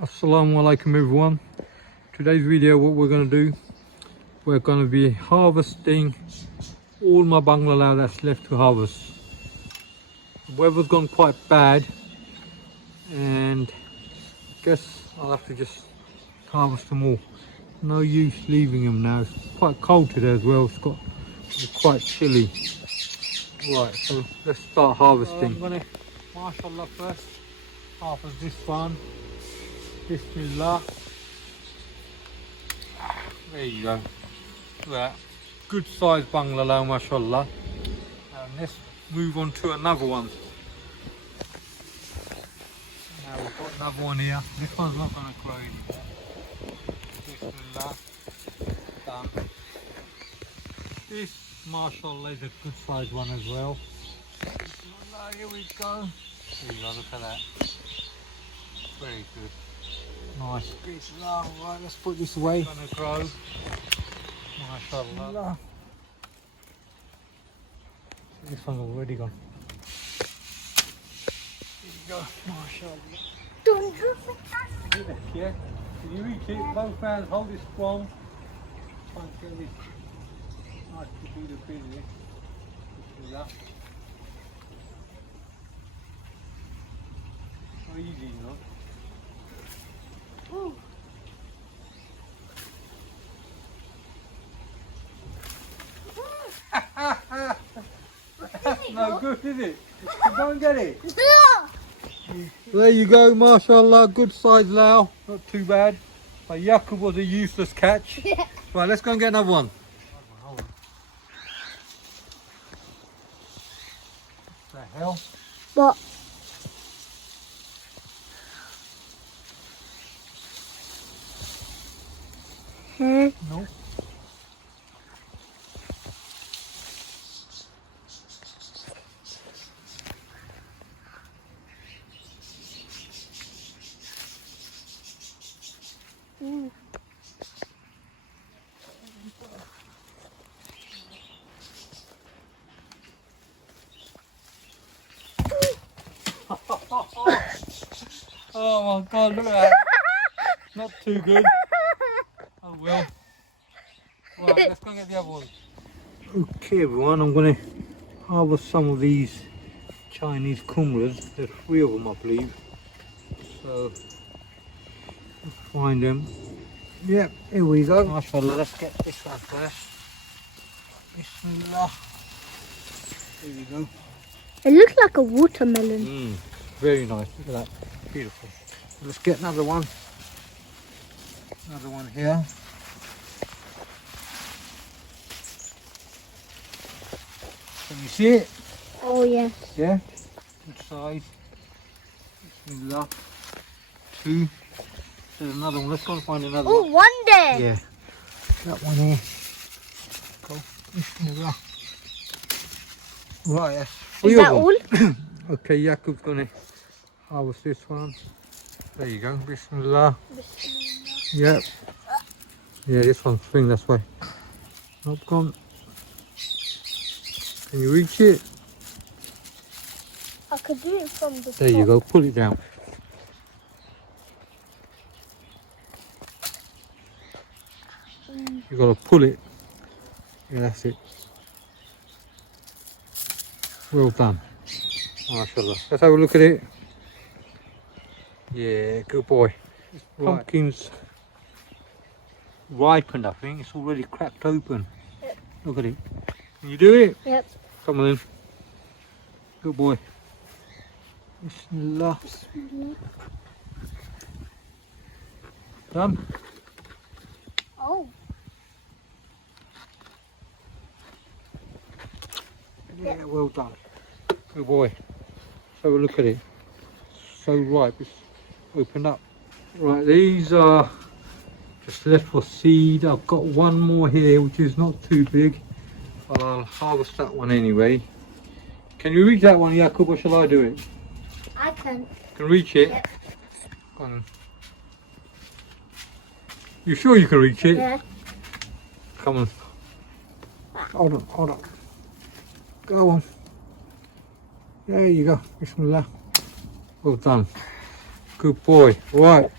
Assalamu alaikum everyone. Today's video, what we're going to do, we're going to be harvesting all my Bangla that's left to harvest. The weather's gone quite bad and I guess I'll have to just harvest them all. No use leaving them now. It's quite cold today as well. It's quite chilly. Right, so let's start harvesting. I'm going to, mashallah, first harvest this one. Bismillah. There you go. Look at that. Good size Bangla, mashallah. And let's move on to another one. Now we've got another one here. This one's not going to grow anymore. Bismillah. Done. This, mashallah, is a good size one as well. Bismillah, here we go. Here you go, look at that. Very good. Nice. Bismillah. Right, let's put this away. It's gonna grow. Mashallah. This one's already gone. Here you go. Mashallah. Don't drop it. Yeah. Can you reach it? Both hands hold it strong. Try and get this nice to do the business. Bismillah. So easy, you know. Ooh. That's no good, is it? Go and get it. No. There you go, mashallah, good size Lao, not too bad. But Yaqub was a useless catch. Right, let's go and get another one. What the hell? What? Huh? No. Mm. Oh my God, look at that. Not too good. Oh well. Right, let's go and get the other one. Okay everyone, I'm going to harvest some of these Chinese kumras. There's 3 of them I believe. So, let's find them. Yep, here we go. Mashallah, let's get this one first. Bismillah. There we go. It looks like a watermelon. Very nice, look at that. Beautiful. Let's get another one. Another one here. Can you see it? Oh yes. Yeah? Good size. Bismillah. 2. There's another one. Let's go and find another Oh, one. one there. Yeah. That one here. Go. Bismillah. Right, that's 3 Is that of all? them. Okay, Yaqub's going to harvest this one. There you go. Bismillah. Yep. Yeah, this one's swing this way. Nope, gone. Can you reach it? I could do it from the There you go. Pull it down. You got to pull it. Yeah, that's it. Well done. MashaAllah. Let's have a look at it. Yeah, good boy. Pumpkin's ripened, I think. It's already cracked open. Yep. Look at it. Can you do it? Yep. Come on in. Good boy. Bismillah. Bismillah. Done? Oh. Yeah, well done. Good boy. Let's have a look at it. So ripe. It's opened up. Right, these are just left for seed. I've got one more here which is not too big. I'll harvest that one anyway. Can you reach that one, Yaqub, or shall I do it? I can. Can reach it? Yep. Go on. You sure you can reach it? Yeah. Come on. Hold on, hold on. Go on. There you go. Bismillah. Well done. Good boy. Right.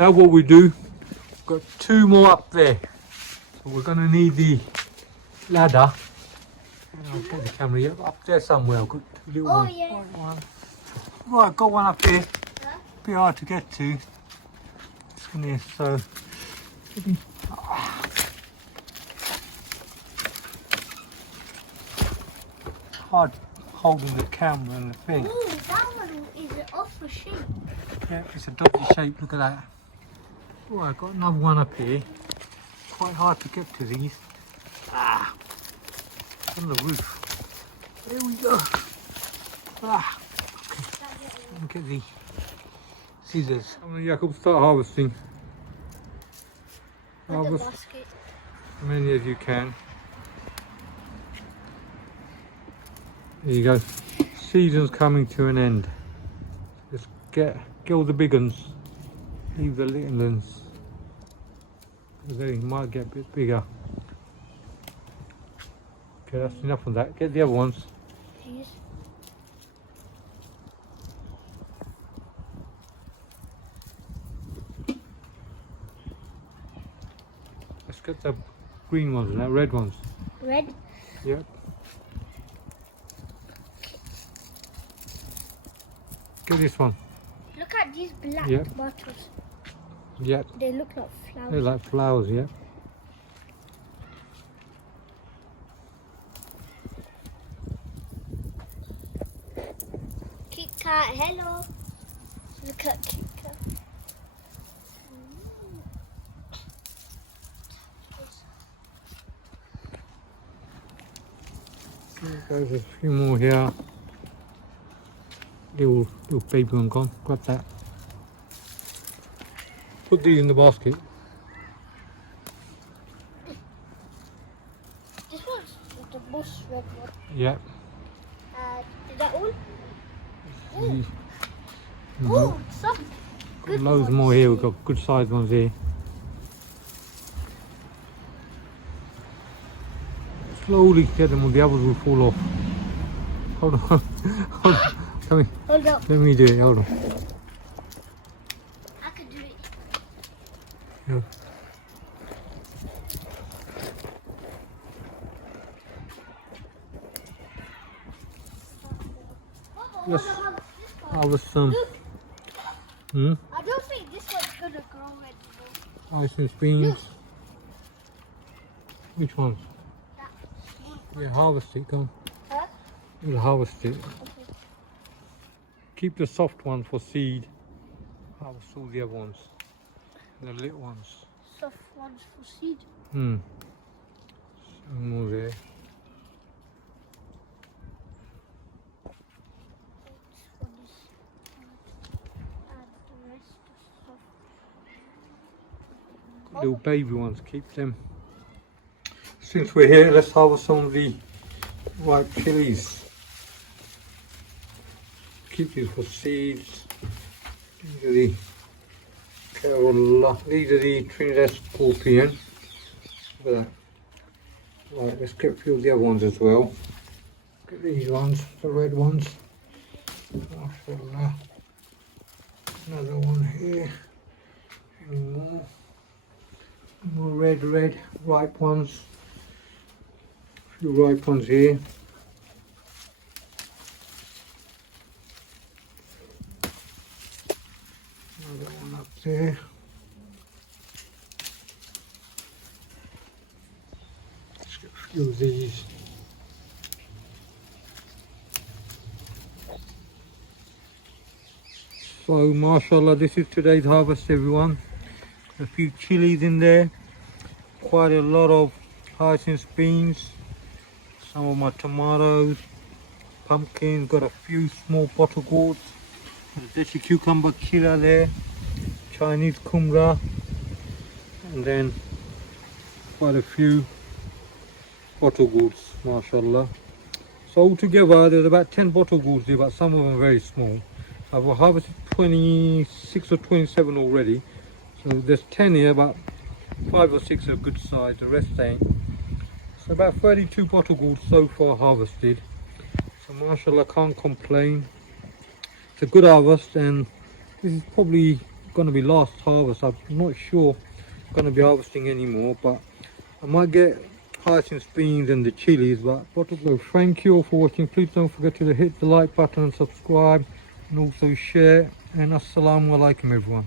Now what we do, we've got 2 more up there. So we're gonna need the ladder. I'll get the camera here. Up there somewhere. I've got 2 little ones. yeah. One. Right, got one up here. Huh? Bit hard to get to. It's in here, so. Hard holding the camera and the thing. Ooh, that one is off the shape. Yeah, it's a dodgy shape, look at that. Oh, I've got another one up here. Quite hard to get to these. Ah, on the roof. There we go. Ah, okay. Let me get the scissors. I'm gonna Jacob start harvesting. With the Harvest basket. as many as you can. There you go. Season's coming to an end. Let's get all the big ones. Leave the little ones. They might get a bit bigger. Okay, that's enough of that. Get the other ones. Please. Let's get the green ones and the red ones. Red. Yep. Get this one. Look at these black Yeah. bottles. Yep. They look like flowers. They're like flowers, yeah. Kit Kat, hello. Look at Kit Kat. There's a few more here. Little baby one gone. Grab that. Put these in the basket. This one's the most red one. Yeah. Is that all? Mm. Oh, some Got good loads ones. more here. We've got good sized ones here. Slowly get them or the others will fall off. Hold on. Hold on. Come here. Hold up. Let me do it. Hold on. I can do it. Yeah. Yes. Harvest some. Hmm? I don't think this one's gonna grow anymore. Hyacinth beans. Which one? That Yeah, harvest it. Go on. Huh? We'll harvest it. Okay. Keep the soft one for seed. Harvest all the other ones. The little ones. Soft ones for seed. Hmm. Some more there. This one is hard. And the rest is soft. Little baby ones, keep them. Since we're here, let's harvest some of the ripe chilies. Keep these for seeds. These are the Carola. These are the Trinidad Scorpion. Look at that. Right, let's get a few of the other ones as well. Get these ones, the red ones. Mashallah. Another one here. Any more? More red, ripe ones. A few ripe ones here. Another one up there. Let's get a few of these. So, mashallah, this is today's harvest, everyone. A few chilies in there. Quite a lot of hyacinth beans. Some of my tomatoes. Pumpkins. Got a few small bottle gourds. There's a cucumber killer there. Chinese kumra. And then quite a few bottle gourds, mashallah. So altogether there's about 10 bottle gourds here, but some of them are very small. I've harvested 26 or 27 already. So there's 10 here, but 5 or 6 are good size, the rest ain't. So about 32 bottle gourds so far harvested. So mashallah, can't complain. It's a good harvest, and this is probably going to be last harvest. I'm not sure I'm going to be harvesting anymore, but I might get hyacinth beans and the chilies. But thank you all for watching. Please don't forget to hit the like button and subscribe, and also share. And assalamu alaikum everyone.